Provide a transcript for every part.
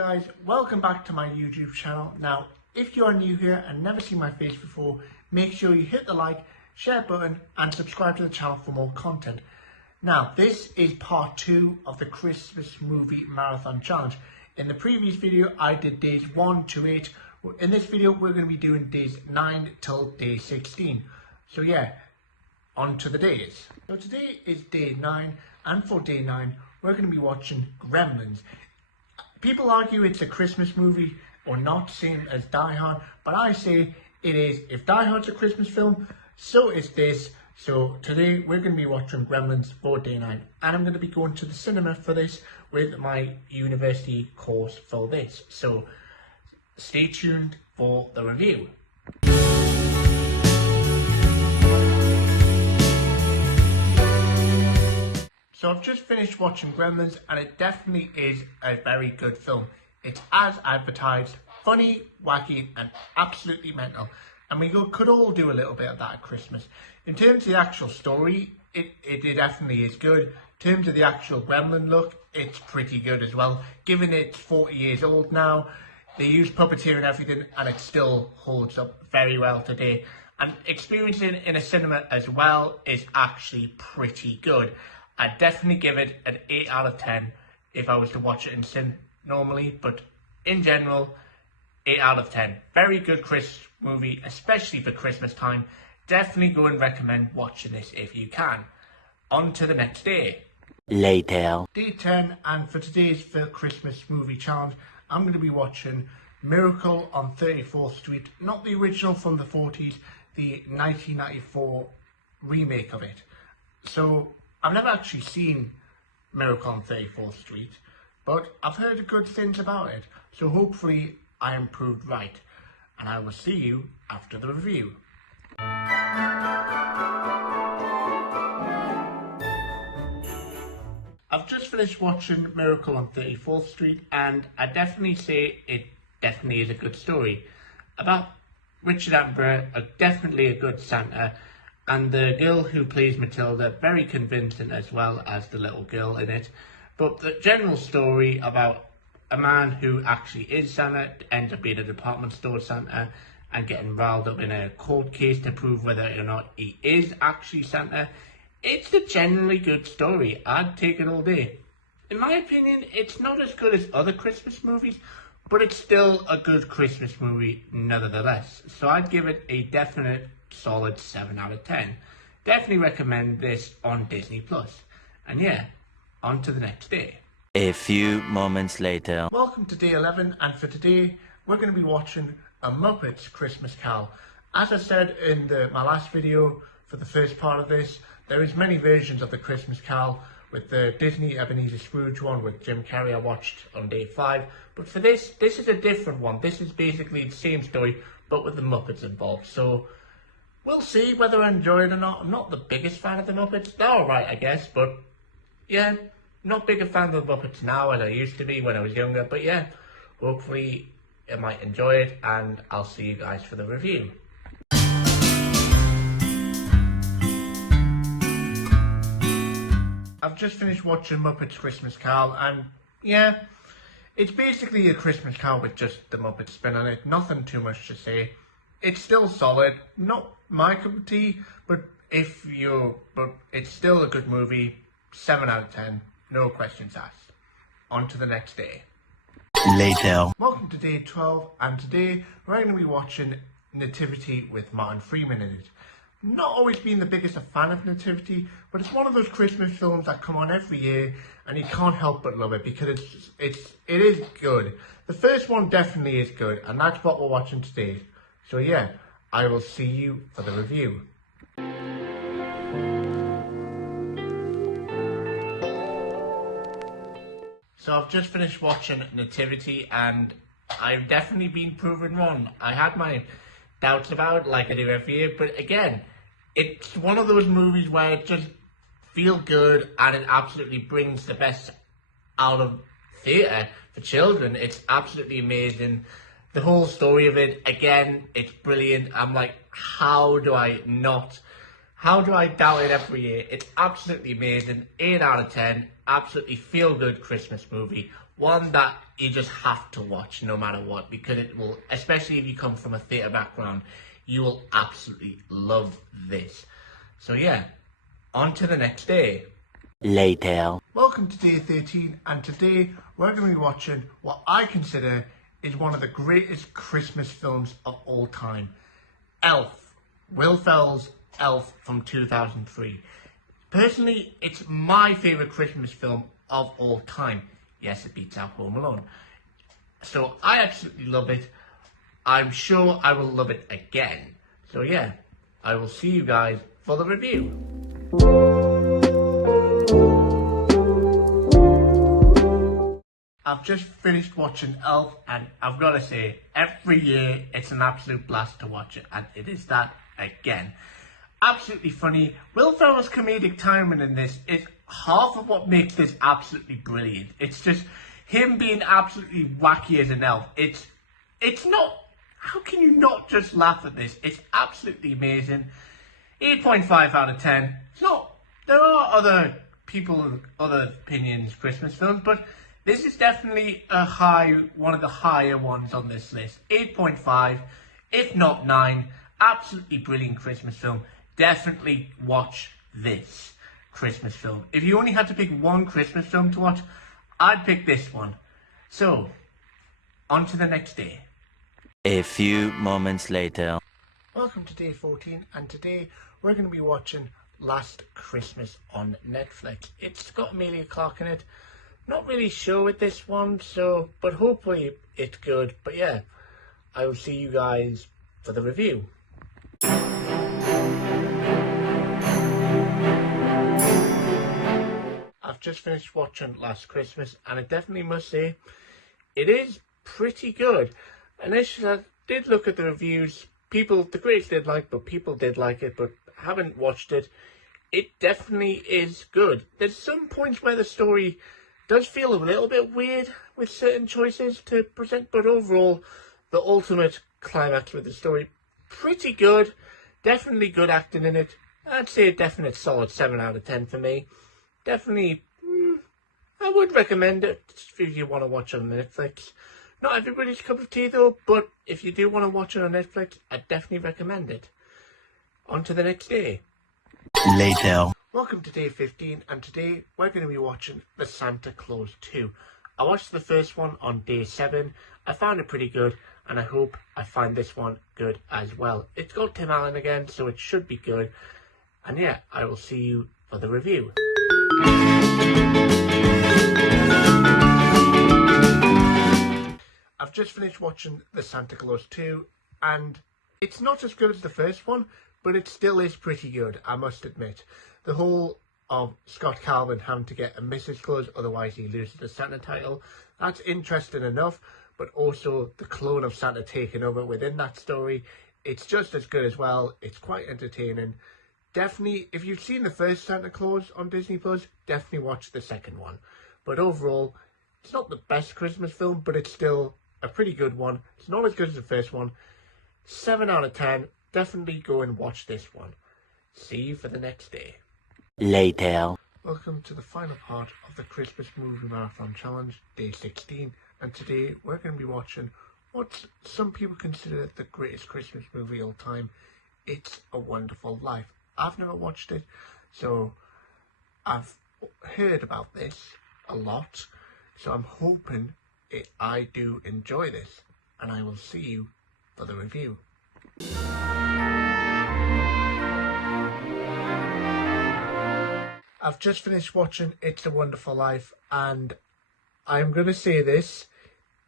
guys, welcome back to my YouTube channel. Now, if you are new here and never seen my face before, make sure you hit the like, share button and subscribe to the channel for more content. Now, this is part 2 of the Christmas movie marathon challenge. In the previous video, I did days 1 to 8. In this video, we're going to be doing days 9 till day 16. So yeah, on to the days. So today is day 9, and for day 9, we're going to be watching Gremlins. People argue it's a Christmas movie or not, same as Die Hard, but I say it is. If Die Hard's a Christmas film, so is this. So today we're going to be watching Gremlins for day 9, and I'm going to be going to the cinema for this with my university course for this. So stay tuned for the review. So I've just finished watching Gremlins, and it definitely is a very good film. It's as advertised, funny, wacky and absolutely mental. And we could all do a little bit of that at Christmas. In terms of the actual story, it definitely is good. In terms of the actual Gremlin look, it's pretty good as well. Given it's 40 years old now, they use puppeteer and everything, and it still holds up very well today. And experiencing it in a cinema as well is actually pretty good. I'd definitely give it an 8 out of 10 if I was to watch it in cinema normally, but in general, 8 out of 10. Very good Christmas movie, especially for Christmas time. Definitely go and recommend watching this if you can. On to the next day. Later. Day 10, and for today's Christmas movie challenge, I'm going to be watching Miracle on 34th Street. Not the original from the 40s, the 1994 remake of it. So I've never actually seen Miracle on 34th Street, but I've heard good things about it, so hopefully I am proved right, and I will see you after the review. I've just finished watching Miracle on 34th Street, and I definitely say it definitely is a good story about Richard Attenborough, definitely a good Santa. And the girl who plays Matilda, very convincing as well as the little girl in it. But the general story about a man who actually is Santa, ends up being a department store Santa, and getting riled up in a court case to prove whether or not he is actually Santa. It's a generally good story. I'd take it all day. In my opinion, it's not as good as other Christmas movies, but it's still a good Christmas movie nevertheless. So I'd give it a definite solid 7 out of 10. Definitely recommend this on Disney Plus. And yeah, on to the next day. A few moments later. Welcome to day 11, and for today we're going to be watching A Muppets Christmas Carol. As I said in my last video, for the first part of this, there is many versions of the Christmas Carol, with the Disney Ebenezer Scrooge one with Jim Carrey I watched on day 5. But for this is a different one. This is basically the same story, but with the Muppets involved. So we'll see whether I enjoy it or not. I'm not the biggest fan of the Muppets. They're alright, I guess, but yeah, not big a fan of the Muppets now as I used to be when I was younger. But yeah, hopefully I might enjoy it, and I'll see you guys for the review. I've just finished watching Muppets Christmas Carol, and yeah, it's basically a Christmas Carol with just the Muppets spin on it. Nothing too much to say. It's still solid, not my cup of tea, but it's still a good movie. 7 out of 10, no questions asked. On to the next day. Later. Welcome to day 12, and today we're going to be watching Nativity with Martin Freeman in it. Not always been the biggest fan of Nativity, but it's one of those Christmas films that come on every year, and you can't help but love it because it is good. The first one definitely is good, and that's what we're watching today. So yeah, I will see you for the review. So I've just finished watching Nativity, and I've definitely been proven wrong. I had my doubts about it, like I do every year, but again, it's one of those movies where it just feels good, and it absolutely brings the best out of theatre for children. It's absolutely amazing. The whole story of it, again, it's brilliant. I'm like, how do I not How do I doubt it every year? It's absolutely amazing. 8 out of 10. Absolutely feel-good Christmas movie. One that you just have to watch no matter what, because it will, especially if you come from a theatre background, you will absolutely love this. So yeah, on to the next day. Later. Welcome to day 13, and today we're going to be watching what I consider is one of the greatest Christmas films of all time. Elf. Will Ferrell's Elf from 2003. Personally, it's my favourite Christmas film of all time. Yes, it beats out Home Alone. So I absolutely love it. I'm sure I will love it again. So yeah, I will see you guys for the review. I've just finished watching Elf, and I've got to say, every year it's an absolute blast to watch it, and it is that again. Absolutely funny. Will Ferrell's comedic timing in this is half of what makes this absolutely brilliant. It's just him being absolutely wacky as an elf. It's not, how can you not just laugh at this? It's absolutely amazing. 8.5 out of 10. It's not, there are other people, other opinions, Christmas films, but this is definitely one of the higher ones on this list. 8.5, if not 9. Absolutely brilliant Christmas film. Definitely watch this Christmas film. If you only had to pick one Christmas film to watch, I'd pick this one. So, on to the next day. A few moments later. Welcome to day 14, and today we're going to be watching Last Christmas on Netflix. It's got Emilia Clarke in it. Not really sure with this one, but hopefully it's good. But yeah, I will see you guys for the review. I've just finished watching Last Christmas, and I definitely must say it is pretty good. Initially, I did look at the reviews. The critics did people did like it, but haven't watched it. It definitely is good. There's some points where the story does feel a little bit weird with certain choices to present, but overall, the ultimate climax with the story, pretty good. Definitely good acting in it. I'd say a definite solid 7 out of 10 for me. Definitely, I would recommend it if you want to watch it on Netflix. Not everybody's cup of tea though, but if you do want to watch it on Netflix, I'd definitely recommend it. On to the next day. Later. Welcome to day 15, and today we're going to be watching The Santa Claus 2. I watched the first one on day 7. I found it pretty good, and I hope I find this one good as well. It's got Tim Allen again, so it should be good. And yeah, I will see you for the review. I've just finished watching The Santa Claus 2, and it's not as good as the first one, but it still is pretty good, I must admit. The whole of Scott Calvin having to get a Mrs. Claus, otherwise he loses the Santa title, that's interesting enough, but also the clone of Santa taking over within that story, it's just as good as well. It's quite entertaining. Definitely, if you've seen the first Santa Claus on Disney Plus, definitely watch the second one. But overall, it's not the best Christmas film, but it's still a pretty good one. It's not as good as the first one. 7 out of 10. Definitely go and watch this one. See you for the next day. Later. Welcome to the final part of the Christmas Movie Marathon Challenge, day 16. And today we're going to be watching what some people consider the greatest Christmas movie of all time. It's A Wonderful Life. I've never watched it, so I've heard about this a lot. So I'm hoping I do enjoy this, and I will see you for the review. I've just finished watching It's a Wonderful Life, and I'm going to say this,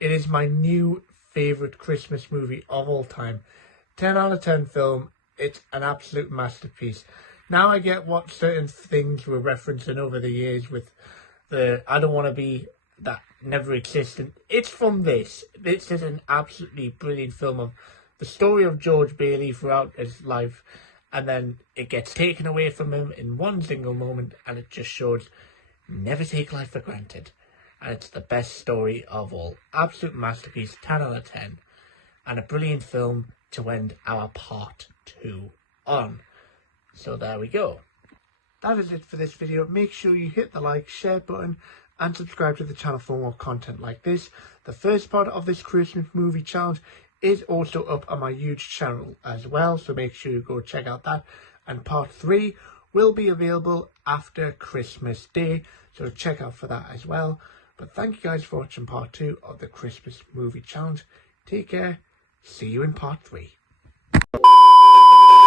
it is my new favourite Christmas movie of all time. 10 out of 10 film, it's an absolute masterpiece. Now I get what certain things were referencing over the years with the I Don't Want to Be that never existed. It's from this. This is an absolutely brilliant film of the story of George Bailey throughout his life, and then it gets taken away from him in one single moment, and it just shows never take life for granted. And it's the best story of all. Absolute masterpiece, 10 out of 10. And a brilliant film to end our part 2 on. So there we go. That is it for this video. Make sure you hit the like, share button and subscribe to the channel for more content like this. The first part of this Christmas movie challenge is also up on my YouTube channel as well, so make sure you go check out that. And part 3 will be available after Christmas Day, so check out for that as well. But thank you guys for watching part 2 of the Christmas movie challenge. Take care. See you in part 3.